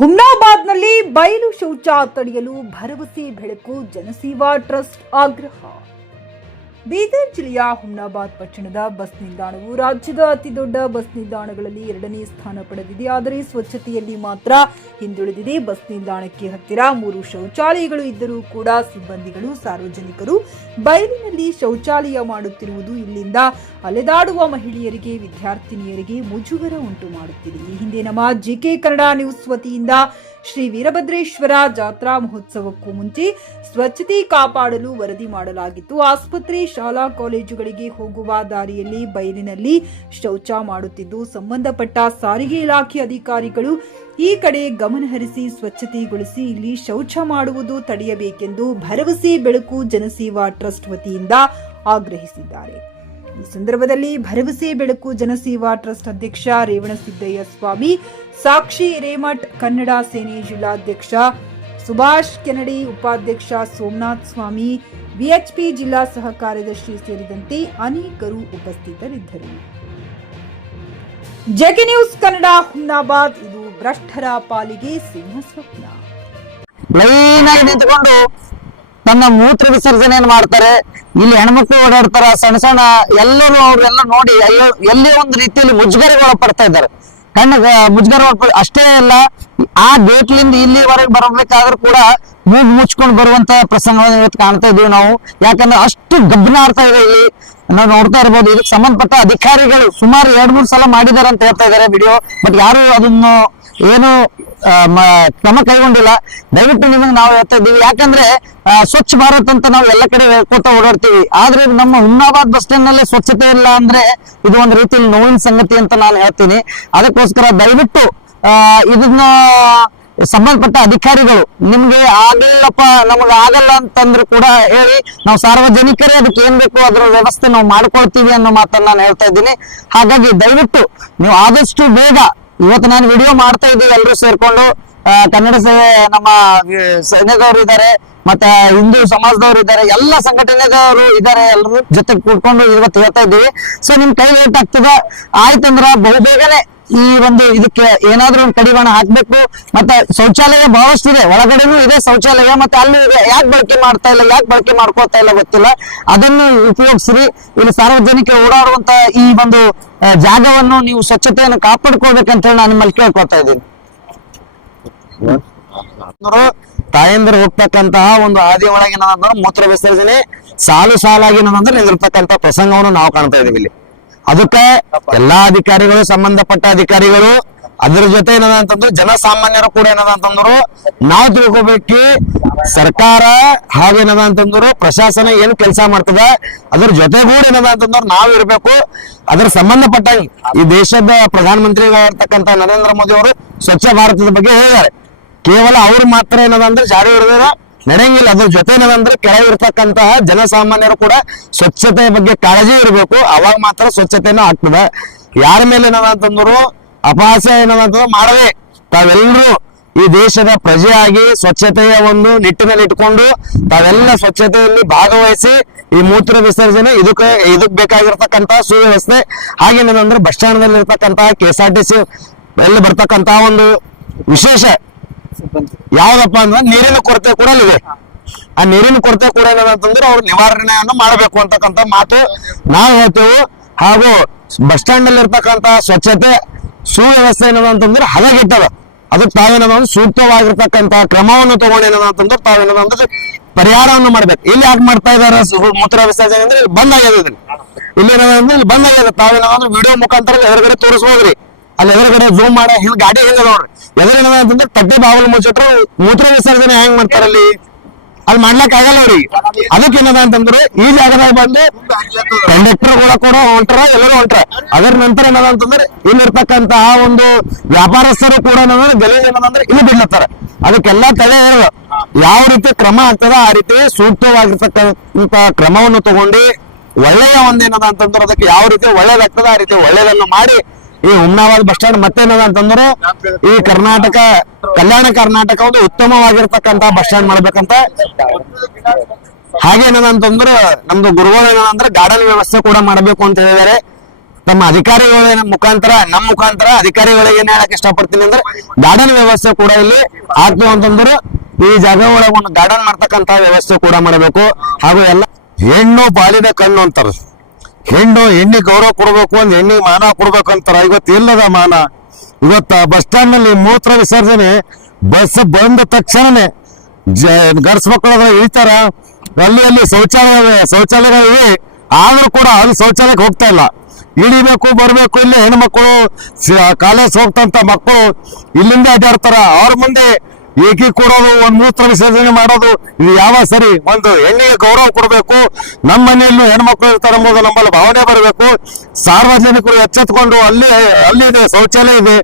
ಹುಮ್ನಾಬಾದ್ನಲ್ಲಿ ಬಯಲು ಶೌಚ ತಡೆಯಲು ಭರವಸೆ ಬೆಳಕು ಜನಸೇವಾ ಟ್ರಸ್ಟ್ ಆಗ್ರಹ. ಬೀದರ್ ಜಿಲ್ಲೆಯ ಹುಮ್ನಾಬಾದ್ ಪಟ್ಟಣದ ಬಸ್ ನಿಲ್ದಾಣವು ರಾಜ್ಯದ ಅತಿದೊಡ್ಡ ಬಸ್ ನಿಲ್ದಾಣಗಳಲ್ಲಿ 2ನೇ ಸ್ಥಾನ ಪಡೆದಿದೆ. ಆದರೆ ಸ್ವಚ್ಛತೆಯಲ್ಲಿ ಮಾತ್ರ ಹಿಂದುಳಿದಿದೆ. ಬಸ್ ನಿಲ್ದಾಣಕ್ಕೆ ಹತ್ತಿರ 3 ಶೌಚಾಲಯಗಳು ಇದ್ದರೂ ಕೂಡ ಸಿಬ್ಬಂದಿಗಳು ಸಾರ್ವಜನಿಕರು ಬಯಲಿನಲ್ಲಿ ಶೌಚಾಲಯ ಮಾಡುತ್ತಿರುವುದು ಇಲ್ಲಿಂದ ಅಲೆದಾಡುವ ಮಹಿಳೆಯರಿಗೆ, ವಿದ್ಯಾರ್ಥಿನಿಯರಿಗೆ ಮುಜುಗರ ಉಂಟು ಮಾಡುತ್ತಿದೆ. ಈ ಹಿಂದೆ ನಮ್ಮ ಜಿಕೆ ಕನ್ನಡ ನ್ಯೂಸ್ ವತಿಯಿಂದ ಶ್ರೀ ವೀರಭದ್ರೇಶ್ವರ ಜಾತ್ರಾ ಮಹೋತ್ಸವಕ್ಕೂ ಮುಂಚೆ ಸ್ವಚ್ಛತೆ ಕಾಪಾಡಲು ವರದಿ ಮಾಡಲಾಗಿತ್ತು. ಆಸ್ಪತ್ರೆ, ಶಾಲಾ ಕಾಲೇಜುಗಳಿಗೆ ಹೋಗುವ ದಾರಿಯಲ್ಲಿ ಬಯಲಿನಲ್ಲಿ ಶೌಚ ಮಾಡುತ್ತಿದ್ದು, ಸಂಬಂಧಪಟ್ಟ ಸಾರಿಗೆ ಇಲಾಖೆ ಅಧಿಕಾರಿಗಳು ಈ ಕಡೆ ಗಮನಹರಿಸಿ ಸ್ವಚ್ಛತೆಗೊಳಿಸಿ ಇಲ್ಲಿ ಶೌಚ ಮಾಡುವುದು ತಡೆಯಬೇಕೆಂದು ಭರವಸೆ ಬೆಳಕು ಜನಸೇವಾ ಟ್ರಸ್ಟ್ ವತಿಯಿಂದ ಆಗ್ರಹಿಸಿದ್ದಾರೆ. ಈ ಸಂದರ್ಭದಲ್ಲಿ ಭರವಸೆ ಬೆಳಕು ಜನಸೇವಾ ಟ್ರಸ್ಟ್ ಅಧ್ಯಕ್ಷ ರೇವಣಸಿದ್ದಯ್ಯ ಸ್ವಾಮಿ, ಸಾಕ್ಷಿ ಹಿರೇಮಠ್, ಕನ್ನಡ ಸೇನೆ ಜಿಲ್ಲಾಧ್ಯಕ್ಷ ಸುಭಾಷ್ ಕೆನಡಿ, ಉಪಾಧ್ಯಕ್ಷ ಸೋಮನಾಥ್ ಸ್ವಾಮಿ, ವಿಎಚ್ಪಿ ಜಿಲ್ಲಾ ಸಹ ಕಾರ್ಯದರ್ಶಿ ಸೇರಿದಂತೆ ಅನೇಕರು ಉಪಸ್ಥಿತರಿದ್ದರು. JK news Kannada, Humnabad. ಇದು ಭ್ರಷ್ಟರ ಪಾಲಿಗೆ ಸಿಂಹ ಸ್ವಪ್ನ. ಲೈನ್ ಆಗಿ ನಿಂತ್ಕೊಂಡು ತನ್ನ ಮೂತ್ರ ವಿಸರ್ಜನೆಯನ್ನು ಮಾಡ್ತಾರೆ. ಇಲ್ಲಿ ಹೆಣ್ಮಕ್ಳು ಓಡಾಡ್ತಾರ, ಸಣ್ಣ ಸಣ್ಣ ಎಲ್ಲರೂ ಅವ್ರೆಲ್ಲ ನೋಡಿ ಅಯ್ಯೋ ಎಲ್ಲೇ ಒಂದು ರೀತಿಯಲ್ಲಿ ಮುಜುಗರಗಳು ಪಡ್ತಾ ಇದ್ದಾರೆ. ಮುಜುಗರ ಅಷ್ಟೇ ಅಲ್ಲ, ಆ ಗೇಟ್ಲಿಂದ ಇಲ್ಲಿವರೆಗೆ ಬರಬೇಕಾದ್ರೂ ಕೂಡ ಮೂಗು ಮುಚ್ಕೊಂಡು ಬರುವಂತ ಪ್ರಸಂಗವನ್ನು ಇವತ್ತು ಕಾಣ್ತಾ ಇದೀವಿ ನಾವು. ಯಾಕಂದ್ರೆ ಅಷ್ಟು ಗಬ್ಬನಾಡ್ತಾ ಇದೆ ಇಲ್ಲಿ. ನಾವು ನೋಡ್ತಾ ಇರ್ಬೋದು. ಇದಕ್ಕೆ ಸಂಬಂಧಪಟ್ಟ ಅಧಿಕಾರಿಗಳು ಸುಮಾರು 2-3 ಸಲ ಮಾಡಿದ್ದಾರೆ ಅಂತ ಹೇಳ್ತಾ ಇದ್ದಾರೆ ವಿಡಿಯೋ. ಬಟ್ ಯಾರು ಅದನ್ನು ಏನು ಕ್ರಮ ಕೈಗೊಂಡಿಲ್ಲ. ದಯವಿಟ್ಟು ನಿಮಗೆ ನಾವು ಹೇಳ್ತಾ ಇದ್ದೀವಿ. ಯಾಕಂದ್ರೆ ಸ್ವಚ್ಛ ಭಾರತ್ ಅಂತ ನಾವು ಎಲ್ಲ ಕಡೆ ಹೇಳ್ಕೊತ ಓಡಾಡ್ತೀವಿ. ಆದ್ರೆ ನಮ್ಮ ಹುಮ್ನಾಬಾದ್ ಬಸ್ ಸ್ಟ್ಯಾಂಡ್ ನಲ್ಲಿ ಸ್ವಚ್ಛತೆ ಇಲ್ಲ ಅಂದ್ರೆ ಇದು ಒಂದು ರೀತಿಯಲ್ಲಿ ನೋವಿನ ಸಂಗತಿ ಅಂತ ನಾನು ಹೇಳ್ತೀನಿ. ಅದಕ್ಕೋಸ್ಕರ ದಯವಿಟ್ಟು ಇದನ್ನ ಸಂಬಂಧಪಟ್ಟ ಅಧಿಕಾರಿಗಳು ನಿಮ್ಗೆ ಆಗಿಲ್ಲಪ್ಪ, ನಮಗ ಆಗಲ್ಲ ಅಂತಂದ್ರು ಕೂಡ ಹೇಳಿ, ನಾವು ಸಾರ್ವಜನಿಕರೇ ಅದಕ್ಕೆ ಏನ್ ಬೇಕು ಅದರ ವ್ಯವಸ್ಥೆ ನಾವು ಮಾಡ್ಕೊಳ್ತೀವಿ ಅನ್ನೋ ಮಾತನ್ನ ನಾನು ಹೇಳ್ತಾ ಇದ್ದೀನಿ. ಹಾಗಾಗಿ ದಯವಿಟ್ಟು ನೀವು ಆದಷ್ಟು ಬೇಗ, ಇವತ್ತು ನಾನು ವಿಡಿಯೋ ಮಾಡ್ತಾ ಇದ್ದೀವಿ ಎಲ್ಲರೂ ಸೇರ್ಕೊಂಡು, ಕನ್ನಡ ನಮ್ಮ ಸೈನ್ಯದವರು ಇದ್ದಾರೆ, ಮತ್ತೆ ಹಿಂದೂ ಸಮಾಜದವರು ಇದ್ದಾರೆ, ಎಲ್ಲ ಸಂಘಟನೆದವರು ಇದ್ದಾರೆ, ಎಲ್ಲರೂ ಜೊತೆ ಕೂತ್ಕೊಂಡು ಇವತ್ತು ಹೇಳ್ತಾ ಇದ್ದೀವಿ. ಸೊ ನಿಮ್ ಕೈ ಲೇಟ್ ಆಗ್ತದ ಆಯ್ತಂದ್ರ ಬಹುಬೇಗನೆ ಈ ಒಂದು ಇದಕ್ಕೆ ಏನಾದ್ರೂ ಒಂದು ಕಡಿವಾಣ ಹಾಕ್ಬೇಕು. ಮತ್ತೆ ಶೌಚಾಲಯ ಬಹಳಷ್ಟಿದೆ, ಒಳಗಡೆನೂ ಇದೆ ಶೌಚಾಲಯ, ಮತ್ತೆ ಅಲ್ಲಿ ಯಾಕೆ ಬಳಕೆ ಮಾಡ್ತಾ ಇಲ್ಲ, ಯಾಕೆ ಬಳಕೆ ಮಾಡ್ಕೊಳ್ತಾ ಇಲ್ಲ ಗೊತ್ತಿಲ್ಲ. ಅದನ್ನು ಉಪಯೋಗಿಸ್ರಿ. ಇಲ್ಲಿ ಸಾರ್ವಜನಿಕ ಓಡಾಡುವಂತ ಈ ಒಂದು ಜಾಗವನ್ನು ನೀವು ಸ್ವಚ್ಛತೆಯನ್ನು ಕಾಪಾಡ್ಕೊಳ್ಬೇಕಂತ ಹೇಳಿ ನಾನು ನಿಮ್ಮಲ್ಲಿ ಕೇಳ್ಕೊಳ್ತಾ ಇದ್ದೀನಿ. ತಾಯಂದಿರು ಹೋಗ್ತಕ್ಕಂತಹ ಒಂದು ಹಾದಿ ಒಳಗೆ ಏನಂದ್ರೆ ಮೂತ್ರ ವಿಸರ್ಜನೆ ಸಾಲು ಸಾಲಾಗಿ ಏನಂದ್ರೆ ನಿಂದಿರ್ತಕ್ಕಂಥ ಪ್ರಸಂಗವನ್ನು ನಾವು ಕಾಣ್ತಾ ಇದೀವಿ ಇಲ್ಲಿ. ಅದಕ್ಕೆ ಎಲ್ಲಾ ಅಧಿಕಾರಿಗಳು, ಸಂಬಂಧಪಟ್ಟ ಅಧಿಕಾರಿಗಳು, ಅದ್ರ ಜೊತೆ ಏನದಂತಂದ್ರೆ ಜನಸಾಮಾನ್ಯರು ಕೂಡ ಏನದಂತಂದ್ರು ನಾವು ತಿಳ್ಕೊಬೇಕು. ಸರ್ಕಾರ ಹಾಗೇನದಂತಂದ್ರು ಪ್ರಶಾಸನ ಏನು ಕೆಲಸ ಮಾಡ್ತದ ಅದ್ರ ಜೊತೆಗೂಡ ಏನದಂತಂದ್ರೆ ನಾವು ಇರ್ಬೇಕು. ಅದ್ರ ಸಂಬಂಧಪಟ್ಟ ಈ ದೇಶದ ಪ್ರಧಾನಮಂತ್ರಿಗಳಿರ್ತಕ್ಕಂಥ ನರೇಂದ್ರ ಮೋದಿ ಅವರು ಸ್ವಚ್ಛ ಭಾರತದ ಬಗ್ಗೆ ಹೇಳಿದ್ದಾರೆ. ಕೇವಲ ಅವ್ರು ಮಾತ್ರ ಏನದಂದ್ರೆ ಜಾರಿ ಹಿಡಿದ್ರ ನಡೆಯಂಗಿಲ್ಲ. ಅದ್ರ ಜೊತೆ ಏನದಂದ್ರೆ ಕೆಳಗಿರ್ತಕ್ಕಂತಹ ಜನಸಾಮಾನ್ಯರು ಕೂಡ ಸ್ವಚ್ಛತೆಯ ಬಗ್ಗೆ ಕಾಳಜಿ ಇರಬೇಕು. ಅವಾಗ ಮಾತ್ರ ಸ್ವಚ್ಛತೆನೂ ಆಗ್ತದೆ. ಯಾರ ಮೇಲೆ ಏನದಂತಂದ್ರು ಅಪಹಾಸ್ಯ ಏನದಂತಂದ್ರೆ ಮಾಡದೆ ತಾವೆಲ್ಲರೂ ಈ ದೇಶದ ಪ್ರಜೆಯಾಗಿ ಸ್ವಚ್ಛತೆಯ ಒಂದು ನಿಟ್ಟಿನಲ್ಲಿ ಇಟ್ಕೊಂಡು ತಾವೆಲ್ಲ ಸ್ವಚ್ಛತೆಯಲ್ಲಿ ಭಾಗವಹಿಸಿ ಈ ಮೂತ್ರ ವಿಸರ್ಜನೆ ಇದಕ್ ಬೇಕಾಗಿರ್ತಕ್ಕಂತಹ ಸುವ್ಯವಸ್ಥೆ, ಹಾಗೇನಂದ್ರೆ ಬಸ್ ಸ್ಟ್ಯಾಂಡ್ ನಲ್ಲಿ ಇರ್ತಕ್ಕಂತಹ KSRTC ಎಲ್ಲಿ ಬರ್ತಕ್ಕಂತಹ ಒಂದು ವಿಶೇಷ ಯಾವ್ದಪ್ಪ ಅಂದ್ರೆ ನೀರಿನ ಕೊರತೆ ಕೂಡ ಇದೆ. ಆ ನೀರಿನ ಕೊರತೆ ಕೂಡ ಏನಂತಂದ್ರೆ ಅವ್ರು ನಿವಾರಣೆಯನ್ನು ಮಾಡಬೇಕು ಅಂತಕ್ಕಂಥ ಮಾತು ನಾವು ಹೇಳ್ತೇವೆ. ಹಾಗೂ ಬಸ್ ಸ್ಟ್ಯಾಂಡ್ ನಲ್ಲಿ ಇರ್ತಕ್ಕಂಥ ಸ್ವಚ್ಛತೆ ಸುವ್ಯವಸ್ಥೆ ಏನಂತಂದ್ರೆ ಹದಗೆಟ್ಟದ. ಅದಕ್ಕೆ ತಾವೇನಂದ್ರೆ ಸೂಕ್ತವಾಗಿರ್ತಕ್ಕಂಥ ಕ್ರಮವನ್ನು ತಗೊಂಡು ಏನಂತಂದ್ರೆ ತಾವೇನಂದ್ರೆ ಪರಿಹಾರವನ್ನು ಮಾಡ್ಬೇಕು. ಇಲ್ಲಿ ಯಾಕೆ ಮಾಡ್ತಾ ಇದಾರೆ ಮೂತ್ರ ವಿಸರ್ಜನೆ ಅಂದ್ರೆ ಇಲ್ಲಿ ಬಂದ್ ಆಗ್ಯದ. ಇಲ್ಲಿ ಏನಂದ್ರೆ ಇಲ್ಲಿ ಬಂದ್ ಆಗ್ಯದ. ತಾವೇನಂದ್ರೆ ವಿಡಿಯೋ ಮುಖಾಂತರ ಎದುರುಗಡೆ ತೋರಿಸ್ಬೋದ್ರಿ. ಅಲ್ಲಿ ಎದುರುಗಡೆ ಝೂಮ್ ಮಾಡ ಗಾಡಿ ಹೆಂಗ ನೋಡ್ರಿ. ಎದುರುಗಡೆ ಅಂತಂದ್ರೆ ತಟ್ಟೆ ಬಾವಲು ಮುಚ್ಚಿಟ್ರು ಮೂತ್ರ ವಿಸರ್ಜನೆ ಹೆಂಗ್ ಮಾಡ್ತಾರ ಅಲ್ಲಿ ಮಾಡ್ಲಕ್ ಆಗಲ್ಲ ಅವ್ರಿಗೆ. ಅದಕ್ಕೆ ಏನದ ಅಂತಂದ್ರೆ ಈ ಜಾಗದಾಗ ಬಂದು ಕಂಡಕ್ಟರ್ಗಳ ಕೂಡ ಹೊಂಟ್ರ, ಎಲ್ಲರೂ ಹೊಂಟ್ರ. ಅದರ ನಂತರ ಏನದ ಅಂತಂದ್ರೆ ಇಲ್ಲಿರ್ತಕ್ಕಂತಹ ಒಂದು ವ್ಯಾಪಾರಸ್ಥರು ಕೂಡ ಗಲೀಜ್ ಏನದಂದ್ರೆ ಇಲ್ಲಿ ಬಿಡ್ಲತ್ತಾರ. ಅದಕ್ಕೆಲ್ಲ ತಡೆ ಯಾವ ರೀತಿ ಕ್ರಮ ಆಗ್ತದ ಆ ರೀತಿ ಸೂಕ್ತವಾಗಿರ್ತಕ್ಕಂಥ ಕ್ರಮವನ್ನು ತಗೊಂಡು ಒಳ್ಳೆಯ ಒಂದೇನದ ಅಂತಂದ್ರೆ ಅದಕ್ಕೆ ಯಾವ ರೀತಿ ಒಳ್ಳೇದಾಗ್ತದ ಆ ರೀತಿ ಒಳ್ಳೇದನ್ನು ಮಾಡಿ ಈ ಹುಮ್ನಾಬಾದ್ ಬಸ್ ಸ್ಟ್ಯಾಂಡ್ ಮತ್ತೇನದ ಅಂತಂದ್ರೆ ಈ ಕಲ್ಯಾಣ ಕರ್ನಾಟಕ ಒಂದು ಉತ್ತಮವಾಗಿರ್ತಕ್ಕಂತ ಬಸ್ ಸ್ಟ್ಯಾಂಡ್ ಮಾಡ್ಬೇಕಂತ. ಹಾಗೇನದ ಅಂತಂದ್ರೆ ನಮ್ದು ಗುರುಗಳು ಏನಂದ್ರೆ ಗಾರ್ಡನ್ ವ್ಯವಸ್ಥೆ ಕೂಡ ಮಾಡಬೇಕು ಅಂತ ಹೇಳಿದ್ದಾರೆ. ತಮ್ಮ ಅಧಿಕಾರಿಗಳ ಮುಖಾಂತರ ನಮ್ಮ ಮುಖಾಂತರ ಅಧಿಕಾರಿಗಳಿಗೆ ಏನ್ ಹೇಳಕ್ ಇಷ್ಟಪಡ್ತೀನಿ ಅಂದ್ರೆ ಗಾರ್ಡನ್ ವ್ಯವಸ್ಥೆ ಕೂಡ ಇಲ್ಲಿ ಆಗ್ತದೆ ಅಂತಂದ್ರೆ ಈ ಜಾಗ ಒಳಗೆ ಒಂದು ಗಾರ್ಡನ್ ಮಾಡ್ತಕ್ಕಂತ ವ್ಯವಸ್ಥೆ ಕೂಡ ಮಾಡಬೇಕು. ಹಾಗೂ ಎಲ್ಲ ಹೆಣ್ಣು ಬಾಲಿನ ಕಣ್ಣು ಅಂತಾರ, ಹೆಣ್ಣಿಗೆ ಗೌರವ ಕೊಡ್ಬೇಕು, ಒಂದ್ ಹೆಣ್ಣಿಗೆ ಮಾನ ಕೊಡ್ಬೇಕು ಅಂತಾರ. ಇವತ್ತು ಇಲ್ಲದ ಮಾನ. ಇವತ್ತ ಬಸ್ ಸ್ಟ್ಯಾಂಡ್ ನಲ್ಲಿ ಮೂತ್ರ ವಿಸರ್ಜನೆ ಬಸ್ ಬಂದ ತಕ್ಷಣನೇ ಗರ್ಸ್ ಮಕ್ಕಳ ಇಳಿತಾರ. ಅಲ್ಲಿ ಶೌಚಾಲಯಗಳು ಇವೆ, ಆದ್ರೂ ಕೂಡ ಅದು ಶೌಚಾಲಯಕ್ಕೆ ಹೋಗ್ತಾ ಇಲ್ಲ. ಇಳಿಬೇಕು ಬರ್ಬೇಕು. ಇಲ್ಲಿ ಹೆಣ್ಮಕ್ಳು ಕಾಲೇಜ್ ಹೋಗ್ತಂತ ಮಕ್ಕಳು ಇಲ್ಲಿಂದ ಅಡ್ಡಾಡ್ತಾರ. ಅವ್ರ ಮುಂದೆ ಏಕಿ ಕೊಡೋದು, ಒಂದ್ ಮೂತ್ರ ವಿಸರ್ಜನೆ ಮಾಡೋದು, ಇದು ಯಾವ ಸರಿ? ಒಂದು ಹೆಣ್ಣಿಗೆ ಗೌರವ ಕೊಡಬೇಕು. ನಮ್ಮ ಮನೆಯಲ್ಲೂ ಹೆಣ್ಮಕ್ಳು ಇರ್ತಾರೆ ಎಂಬುದು ನಮ್ಮಲ್ಲಿ ಭಾವನೆ ಬರಬೇಕು. ಸಾರ್ವಜನಿಕರು ಎಚ್ಚೆತ್ಕೊಂಡು ಅಲ್ಲಿ ಇದೆ ಶೌಚಾಲಯ ಇದೆ,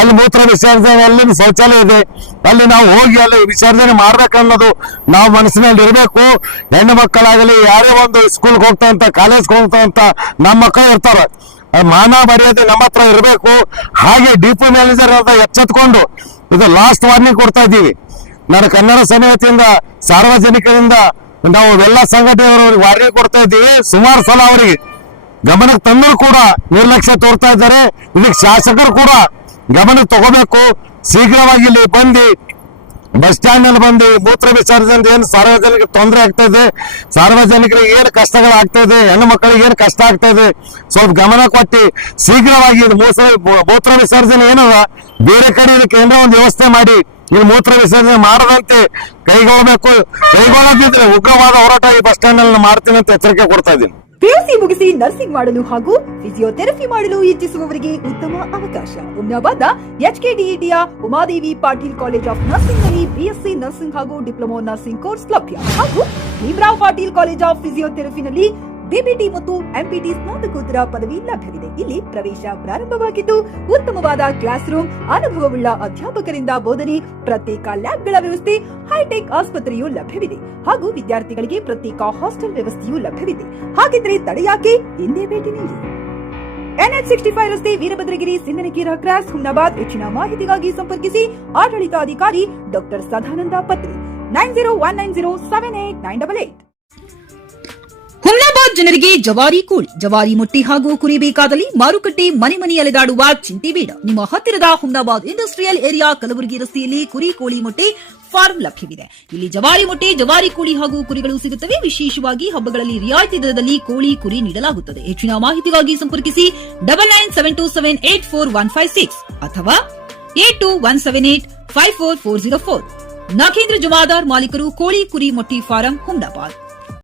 ಅಲ್ಲಿ ಮೂತ್ರ ವಿಸರ್ಜನೆ, ಅಲ್ಲಿ ಶೌಚಾಲಯ ಇದೆ, ಅಲ್ಲಿ ನಾವು ಹೋಗಿ ಅಲ್ಲಿ ವಿಸರ್ಜನೆ ಮಾಡ್ಬೇಕನ್ನೋದು ನಾವು ಮನಸ್ಸಿನಲ್ಲಿ ಇರಬೇಕು. ಹೆಣ್ಣು ಮಕ್ಕಳಾಗಲಿ ಯಾರೇ ಒಂದು ಸ್ಕೂಲ್ಗೆ ಹೋಗ್ತಾ ಕಾಲೇಜ್ಗೆ ಹೋಗ್ತಾ ನಮ್ಮ ಮಕ್ಕಳು ಇರ್ತಾರ, ಮಾನ ಮರ್ಯಾದೆ ನಮ್ಮ ಹತ್ರ ಇರಬೇಕು. ಹಾಗೆ ಡಿಪೋ ಮ್ಯಾನೇಜರ್ ಅಂತ ಎಚ್ಚೆತ್ಕೊಂಡು ಇದು ಲಾಸ್ಟ್ ವಾರ್ನಿಂಗ್ ಕೊಡ್ತಾ ಇದ್ದೀವಿ. ನಾನು ಕನ್ನಡ ಸೇನೆ ವತಿಯಿಂದ ಸಾರ್ವಜನಿಕರಿಂದ ನಾವು ಎಲ್ಲ ಸಂಘಟನೆಯವರಿಗೆ ವಾರ್ನಿಂಗ್ ಕೊಡ್ತಾ ಇದ್ದೀವಿ. ಸುಮಾರು ಸಲ ಅವರಿಗೆ ಗಮನಕ್ಕೆ ತಂದರೂ ಕೂಡ ನಿರ್ಲಕ್ಷ್ಯ ತೋರ್ತಾ ಇದ್ದಾರೆ. ಇದಕ್ಕೆ ಶಾಸಕರು ಕೂಡ ಗಮನಕ್ಕೆ ತಗೋಬೇಕು. ಶೀಘ್ರವಾಗಿ ಇಲ್ಲಿ ಬಂದು ಬಸ್ ಸ್ಟ್ಯಾಂಡ್ ನಲ್ಲಿ ಬಂದು ಮೂತ್ರ ವಿಸರ್ಜನೆ ಏನು ಸಾರ್ವಜನಿಕರಿಗೆ ತೊಂದರೆ ಆಗ್ತಾ ಇದೆ, ಸಾರ್ವಜನಿಕರಿಗೆ ಏನು ಕಷ್ಟಗಳಾಗ್ತಾ ಇದೆ, ಹೆಣ್ಣು ಮಕ್ಕಳಿಗೆ ಏನು ಕಷ್ಟ ಆಗ್ತಾ ಇದೆ, ಸ್ವಲ್ಪ ಗಮನ ಕೊಟ್ಟು ಶೀಘ್ರವಾಗಿ ಮೂತ್ರ ವಿಸರ್ಜನೆ ಏನದ ಬೇರೆ ಕಡೆ ಇದಕ್ಕೆ ಏನೋ ಒಂದು ವ್ಯವಸ್ಥೆ ಮಾಡಿ ಇಲ್ಲಿ ಮೂತ್ರ ವಿಸರ್ಜನೆ ಮಾಡದಂತೆ ಕೈಗೊಳ್ಳದಿದ್ರೆ ಉಗ್ರವಾದ ಹೋರಾಟ ಈ ಬಸ್ ಸ್ಟ್ಯಾಂಡ್ ನಲ್ಲಿ ಮಾಡ್ತೀನಿ ಅಂತ ಎಚ್ಚರಿಕೆ ಕೊಡ್ತಾ ಇದ್ದೀನಿ. ಪಿಯುಸಿ ಮುಗಿಸಿ ನರ್ಸಿಂಗ್ ಮಾಡಲು ಹಾಗೂ ಫಿಸಿಯೋಥೆರಪಿ ಮಾಡಲು ಇಚ್ಛಿಸುವವರಿಗೆ ಉತ್ತಮ ಅವಕಾಶ. ಹುಮ್ನಾಬಾದ್ನ HKDETಯ Umadevi Patil college of nursing ನಲ್ಲಿ ಬಿಎಸ್ಸಿ ನರ್ಸಿಂಗ್ ಹಾಗೂ ಡಿಪ್ಲೊಮಾ ನರ್ಸಿಂಗ್ ಕೋರ್ಸ್ ಲಭ್ಯ. ಹಾಗೂ ಭೀಮರಾವ್ ಪಾಟೀಲ್ ಕಾಲೇಜ್ ಆಫ್ ಫಿಸಿಯೋಥೆರಪಿನಲ್ಲಿ ಬಿಪಿಟಿ ಮತ್ತು ಎಂಪಿಟಿ ಸ್ನಾತಕೋತ್ತರ ಪದವಿ ಲಭ್ಯವಿದೆ. ಇಲ್ಲಿ ಪ್ರವೇಶ ಪ್ರಾರಂಭವಾಗಿದ್ದು ಉತ್ತಮವಾದ ಕ್ಲಾಸ್ ರೂಮ್, ಅನುಭವವುಳ್ಳ ಅಧ್ಯಾಪಕರಿಂದ ಬೋಧನೆ, ಪ್ರತ್ಯೇಕ ಲ್ಯಾಬ್ಗಳ ವ್ಯವಸ್ಥೆ, ಹೈಟೆಕ್ ಆಸ್ಪತ್ರೆಯೂ ಲಭ್ಯವಿದೆ. ಹಾಗೂ ವಿದ್ಯಾರ್ಥಿಗಳಿಗೆ ಪ್ರತ್ಯೇಕ ಹಾಸ್ಟೆಲ್ ವ್ಯವಸ್ಥೆಯೂ ಲಭ್ಯವಿದೆ. ಹಾಗಿದ್ರೆ ತಡೆಯಾಕೆ, ಹಿಂದೆ ಭೇಟಿ ನೀಡಿ. NH65 ರಸ್ತೆ, ವೀರಭದ್ರಗಿರಿ, ಸಿಂದನಕೀರ ಕ್ರಾಸ್, ಹುಮ್ನಾಬಾದ್. ಹೆಚ್ಚಿನ ಮಾಹಿತಿಗಾಗಿ ಸಂಪರ್ಕಿಸಿ ಆಡಳಿತಾಧಿಕಾರಿ ಡಾಕ್ಟರ್ ಸದಾನಂದ ಪತ್ರಿ 9019078988. ಹುಮ್ನಾಬಾದ್ ಜನರಿಗೆ ಜವಾರಿ ಕೋಳಿ, ಜವಾರಿ ಮೊಟ್ಟೆ ಹಾಗೂ ಕುರಿ ಬೇಕಾದಲ್ಲಿ ಮಾರುಕಟ್ಟೆ ಮನೆ ಅಲೆದಾಡುವ ಚಿಂತೆ ಬೇಡ. ನಿಮ್ಮ ಹತ್ತಿರದ ಹುಮ್ನಾಬಾದ್ ಇಂಡಸ್ಟ್ರಿಯಲ್ ಏರಿಯಾ ಕಲಬುರಗಿ ರಸ್ತೆಯಲ್ಲಿ ಕುರಿ ಕೋಳಿ ಮೊಟ್ಟೆ ಫಾರ್ಮ್ ಲಭ್ಯವಿದೆ. ಇಲ್ಲಿ ಜವಾರಿ ಮೊಟ್ಟೆ, ಜವಾರಿ ಕೋಳಿ ಹಾಗೂ ಕುರಿಗಳು ಸಿಗುತ್ತವೆ. ವಿಶೇಷವಾಗಿ ಹಬ್ಬಗಳಲ್ಲಿ ರಿಯಾಯಿತಿ ದರದಲ್ಲಿ ಕೋಳಿ ಕುರಿ ನೀಡಲಾಗುತ್ತದೆ. ಹೆಚ್ಚಿನ ಮಾಹಿತಿಗಾಗಿ ಸಂಪರ್ಕಿಸಿ 9972784156 ಅಥವಾ 8217854404. ನಾಗೇಂದ್ರ ಜಮಾದಾರ್, ಮಾಲೀಕರು, ಕೋಳಿ ಕುರಿ ಮೊಟ್ಟೆ ಫಾರಂ, ಹುಮ್ನಾಬಾದ್.